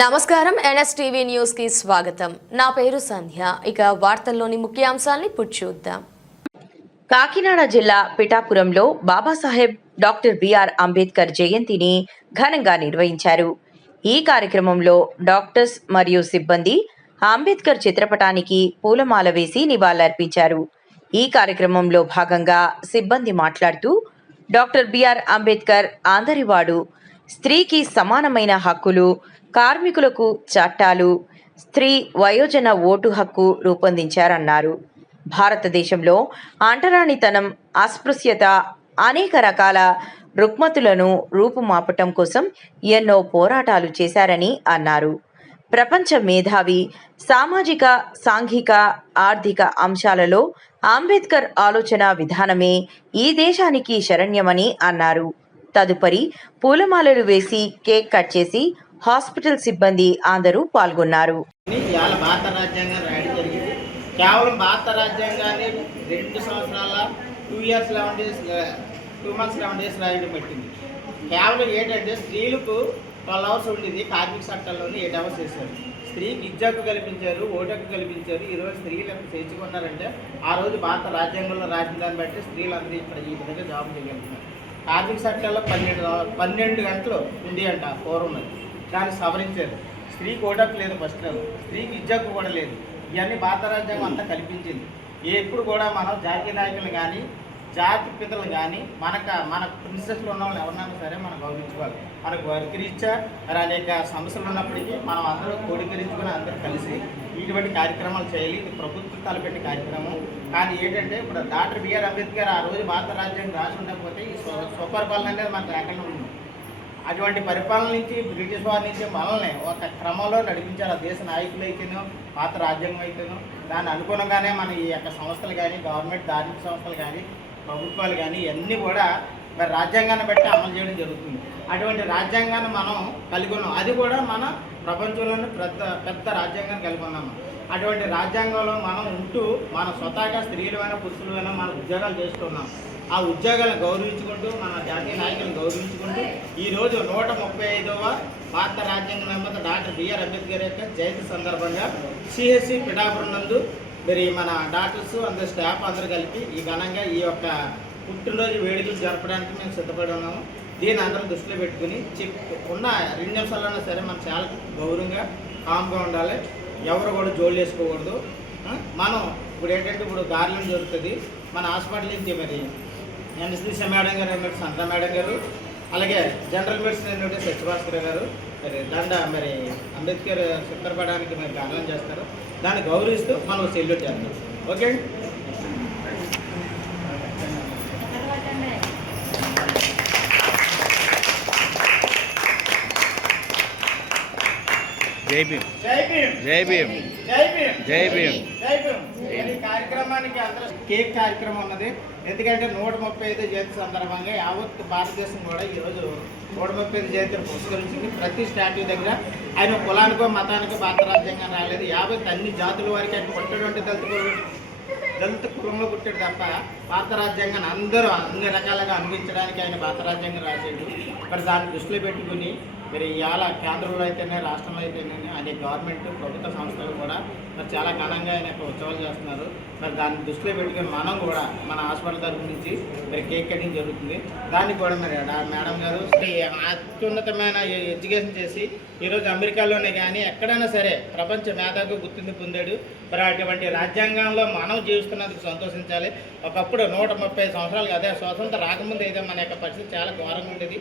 నమస్కారం NSTV news కి స్వాగతం. నా పేరు సంధ్య. ఇక వార్తల్లోని ముఖ్యాంశాల్ని చూద్దాం. కాకినాడ జిల్లా పిఠాపురంలో బాబాసాహెబ్ డాక్టర్ బిఆర్ అంబేద్కర్ జయంతిని ఘనంగా నిర్వహించారు. ఈ కార్యక్రమంలో డాక్టర్స్ మరియు సిబ్బంది అంబేద్కర్ చిత్రపటానికి పూలమాల వేసి నివాళులర్పించారు. ఈ కార్యక్రమంలో భాగంగా సిబ్బంది మాట్లాడుతూ డాక్టర్ బిఆర్ అంబేద్కర్ అందరివాడు, స్త్రీకి సమానమైన హక్కులు, కార్మికులకు చట్టాలు, స్త్రీ వయోజన ఓటు హక్కు రూపొందించారన్నారు. భారతదేశంలో అంటరానితనం, అస్పృశ్యత, అనేక రకాల రుగ్మతులను రూపుమాపటం కోసం ఎన్నో పోరాటాలు చేశారని అన్నారు. ప్రపంచ మేధావి, సామాజిక, సాంఘిక, ఆర్థిక అంశాలలో అంబేద్కర్ ఆలోచన విధానమే ఈ దేశానికి శరణ్యమని అన్నారు. తదుపరి పూలమాలలు వేసి కేక్ కట్ చేసి హాస్పిటల్ సిబ్బంది అందరూ పాల్గొన్నారు. భారత రాజ్యాంగం రాయడం జరిగింది. కేవలం భారత రాజ్యాంగాన్ని 2 సంవత్సరాల 2 years 11 days 2 months 11 days రాయడం పెట్టింది. కేవలం ఏంటంటే స్త్రీలకు 12 hours ఉండేది. కార్మిక చట్టాల్లోనే 8 hours చేశారు. స్త్రీకి ఇజ్జకు కల్పించారు, ఓటకు కల్పించారు. ఈరోజు స్త్రీలు ఎంత చేర్చుకున్నారంటే ఆ రోజు భారత రాజ్యాంగంలో రాసిన దాన్ని బట్టి స్త్రీలందరూ ఇక్కడ ఈ విధంగా జాబ్ చేయగలుగుతున్నారు. కార్మిక చట్టాల్లో 12 గంటలు ఉంది అంట పూర్వం, దాన్ని సవరించారు. స్త్రీకి ఓటకు లేదు, ఫస్ట్ స్త్రీకి ఇజ్జకు కూడా లేదు. ఇవన్నీ భారత రాజ్యాంగం అంతా కల్పించింది. ఎప్పుడు కూడా మనం జాతీయ నాయకులు కానీ జాతి పితలు కానీ మన ప్రిన్సెస్లు ఉన్న వాళ్ళు ఎవరినైనా సరే మనం గౌరవించుకోవాలి. మనకు వర్గరీత్యా మరి అనేక సమస్యలు ఉన్నప్పటికీ మనం అందరూ కోడీకరించుకొని అందరూ కలిసి ఇటువంటి కార్యక్రమాలు చేయాలి. ఇది ప్రభుత్వం తలపెట్టే కార్యక్రమం. కానీ ఏంటంటే ఇప్పుడు డాక్టర్ బిఆర్ అంబేద్కర్ ఆ రోజు భారత రాజ్యాంగం రాసి ఉండకపోతే ఈ స్వపరిపాలన అనేది మనకు లేకుండా ఉంది. అటువంటి పరిపాలన నుంచి బ్రిటిష్ వారి నుంచి మనల్ని ఒక క్రమంలో నడిపించారు. ఆ దేశ నాయకులు అయితేనో భారత రాజ్యాంగం అయితేనో దాని అనుగుణంగానే మన ఈ యొక్క సంస్థలు కానీ, గవర్నమెంట్ ధార్మిక సంస్థలు కానీ, ప్రభుత్వాలు కానీ ఇవన్నీ కూడా మరి రాజ్యాంగాన్ని బట్టి అమలు చేయడం జరుగుతుంది. అటువంటి రాజ్యాంగాన్ని మనం కలిగి ఉన్నాం. అది కూడా మన ప్రపంచంలోనే పెద్ద రాజ్యాంగాన్ని కలిగి ఉన్నాము. అటువంటి రాజ్యాంగంలో మనం ఉంటూ మన స్వతహాగా స్త్రీలైనా పురుషులైనా మన ఉద్యోగాలు చేస్తున్నాం. ఆ ఉద్యోగాలను గౌరవించుకుంటూ మన జాతీయ నాయకులను గౌరవించుకుంటూ ఈరోజు 135వ భారత రాజ్యాంగ నిర్మాత డాక్టర్ బిఆర్ అంబేద్కర్ యొక్క జయంతి సందర్భంగా సిహెచ్సి పిఠాపురం నందు మరి మన డాక్టర్స్ అందరు స్టాఫ్ అందరూ కలిపి ఈ ఘనంగా ఈ యొక్క పుట్టినరోజు వేడుకలు జరపడానికి మేము సిద్ధపడి ఉన్నాము. దీన్ని అందరూ దృష్టిలో పెట్టుకుని ఉన్న 2 నిమిషాలైనా సరే మనం చాలా గౌరవంగా కామ్గా ఉండాలి. ఎవరు కూడా జోలు చేసుకోకూడదు. మనం ఇప్పుడు ఏంటంటే ఇప్పుడు దారులను జరుగుతుంది. మన హాస్పిటల్ నుంచి మరి ఎన్ఎస్డిసి మేడం గారు ఎమ్మెల్యే సంత మేడం గారు, అలాగే జనరల్ మెడిసిన్ ఎమ్మెల్యే సత్యభాస్కర్ గారు మరి అంబేద్కర్ చిత్రపటానికి మరి గానం చేస్తారు. దాన్ని గౌరవిస్తూ మనం సెల్యూట్ చేస్తాం. ఓకే అండి. జై భీమ్, జై భీమ్, జై భీమ్, జై భీమ్, జై భీమ్, జై భీమ్. ఈ కార్యక్రమానికి అందరూ కేక్ కార్యక్రమం ఉన్నది. ఎందుకంటే 135 జయంతి సందర్భంగా యావత్ భారతదేశం కూడా ఈరోజు 135 జయంతిని పురస్కరించింది. ప్రతి స్టాట్యూ దగ్గర ఆయన కులానికో మతానికో భారత రాజ్యాంగం రాలేదు. యావత్ అన్ని జాతుల వారికి ఆయన పుట్టినటువంటి దళిత కులంలో పుట్టాడు తప్ప భారత రాజ్యాంగాన్ని అందరూ అన్ని రకాలుగా అనుభవించడానికి ఆయన భారత రాజ్యాంగం రాసేది. మరి దాన్ని దృష్టిలో పెట్టుకుని మరి ఇవాళ కేంద్రంలో అయితేనే రాష్ట్రంలో అయితేనే అనేక గవర్నమెంట్ ప్రభుత్వ సంస్థలు కూడా మరి చాలా ఘనంగా ఆయన ఉత్సవాలు చేస్తున్నారు. మరి దాన్ని దృష్టిలో పెట్టుకుని మనం కూడా మన హాస్పిటల్ తరఫు నుంచి మరి కేక్ కటింగ్ జరుగుతుంది. దానికి కూడా మరి మేడం గారు అత్యున్నతమైన ఎడ్యుకేషన్ చేసి ఈరోజు అమెరికాలోనే కానీ ఎక్కడైనా సరే ప్రపంచ మేధావిగా గుర్తింపు పొందాడు. మరి అటువంటి రాజ్యాంగంలో మనం జీవిస్తున్నందుకు సంతోషించాలి. ఒకప్పుడు 135 సంవత్సరాలు అదే స్వాతంత్రం రాకముందు అయితే మన యొక్క పరిస్థితి చాలా ఘోరంగా ఉండేది.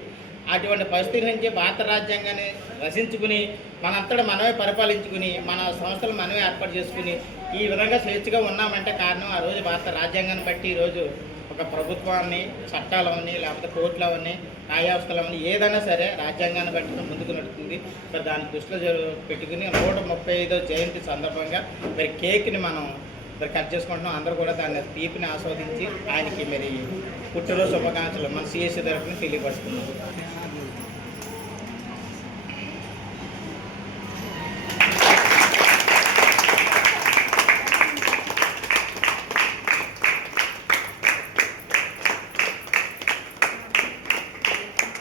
అటువంటి పరిస్థితి నుంచి భారత రాజ్యాంగాన్ని రచించుకుని మనంతటా మనమే పరిపాలించుకుని మన సంస్థలు మనమే ఏర్పాటు చేసుకుని ఈ విధంగా స్వేచ్ఛగా ఉన్నామంటే కారణం ఆ రోజు భారత రాజ్యాంగాన్ని బట్టి ఈరోజు ఒక ప్రభుత్వాన్ని, చట్టాలవన్నీ, లేకపోతే కోర్టులవన్నీ, న్యాయవ్యవస్థలవన్నీ ఏదైనా సరే రాజ్యాంగాన్ని బట్టి ముందుకు నడుస్తుంది. మరి దాన్ని దృష్టిలో పెట్టుకుని 135వ జయంతి సందర్భంగా మరి కేక్ని మనం మరి కట్ చేసుకుంటున్నాం. అందరూ కూడా దాన్ని తీపిని ఆస్వాదించి ఆయనకి మరి పుట్టినరోజు శుభాకాంక్షలు మన సిఎస్సి తరఫున తెలియపరుస్తున్నాం.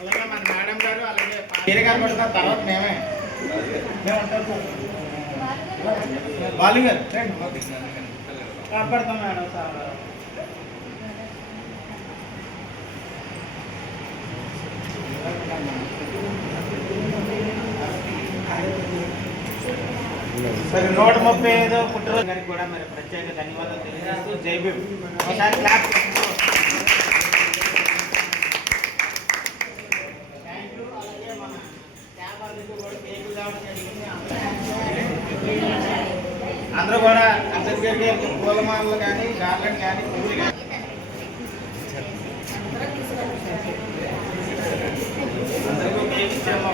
అలాగే మన మేడం గారు అలాగే తర్వాత మేమే బాలింగర్ పెడతాం మేడం సార్. మరి 135 పుట్టినరోజు గారికి కూడా మరి ప్రత్యేక ధన్యవాదాలు తెలియజేస్తూ జై భీమ్. ఒకసారి క్లాప్ చేస్తూ అందరూ కూడా అంబేద్కర్ గారికి పూలమాలలు కానీ గార్లెండ్ కానీ పూలు కానీ అందరికీ కేక్ ఇచ్చాము.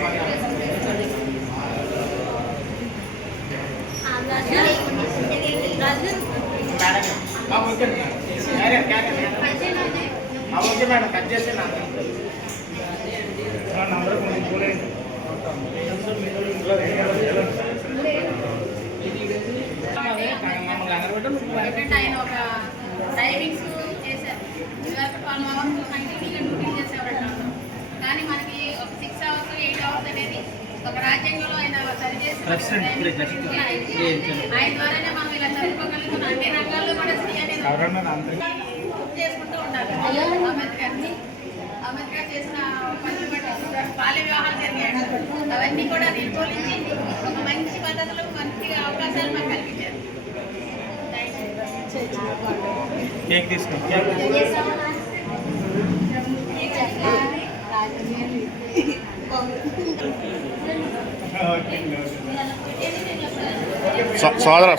మేడం ఓకే మేడం కట్ చేసి ఆయన ఒక టైమింగ్స్ చేశారు. ఇదివరకు 12 అవర్స్ కంటిన్యూగా డ్యూటీ చేసేవారు. కానీ మనకి ఒక 6 అవర్స్ 8 అవర్స్ అనేది ఒక రాజ్యాంగంలో ఆయన సరిచేసి ఆయన ద్వారానే మనం ఇలా చదువుకోగలుగుతున్నాం. అన్ని రంగాల్లో కూడా స్త్రీ అనేది చేసుకుంటూ ఉండాలి. అంబేద్కర్ చేసిన పనులు బట్టి బాల్య వివాహాలు జరిగాయి. అవన్నీ కూడా నిర్మూలించి ఒక మంచి పద్ధతిలో మంచి అవకాశాలు మాకు కల్పించారు. కేక్ తీసుకుంటాం. సోదరా